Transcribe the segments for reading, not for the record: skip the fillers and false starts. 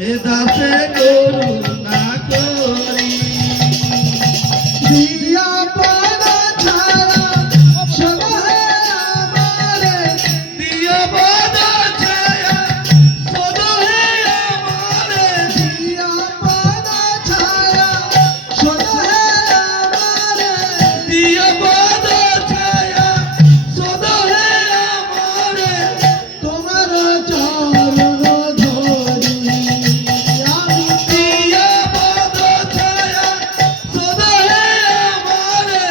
এ দাসে করুণা করি দিয়া পদ ছাড়া সদহে আমারে দিয়া পদ ছায়া সদহে আমারে দিয়া পদ ছাড়া সদহে আমারে দিয়া পদ ছায়া সদহে আমারে তোমার চরণ ধরি আমি দিয়া পদ ছায়া সদহে আমারে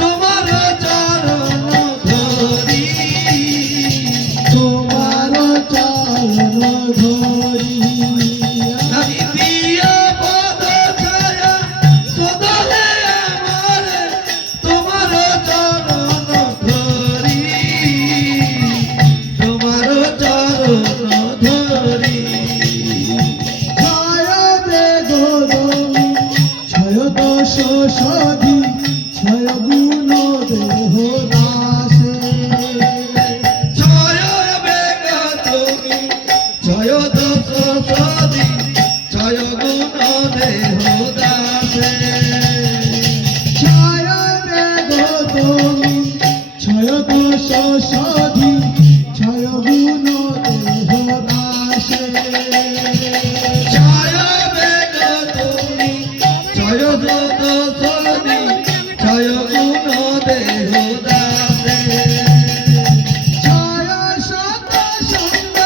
তোমার চরণ ধরি তোমার চরণ ধরি আমি দিয়া পদ ছায়া সদহে আমারে তোমার চরণ ধরি তোমার চরণ ধরি ছয় বেগমি ছয় দশ সধি ছয় গুণ দেহ দাসে ছয় বেগ তুমি ছয় দশ সদি ছয় গুণ দেহ দাসে ছয় বেগমি ছয় দশ সধি ছয় গুণ দেহ দাসে ছয় বেগ তুমি ছয় দশ সদি ছয় গুণ দেহ দাসে ছয় শত সঙ্গ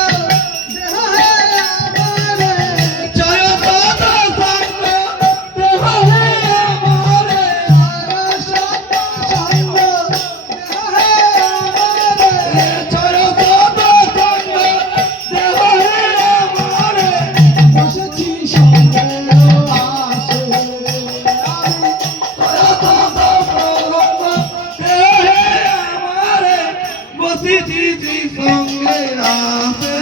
দেহ হে আমারে ছয় শত সঙ্গ দেহ হে আমারে ছয় শত সঙ্গ দেহ হে আমারে ছয় শত সঙ্গ দেহ হে আমারে বসেছি সঙ্গে আসে আমি বসিছি সঙ্গে আসে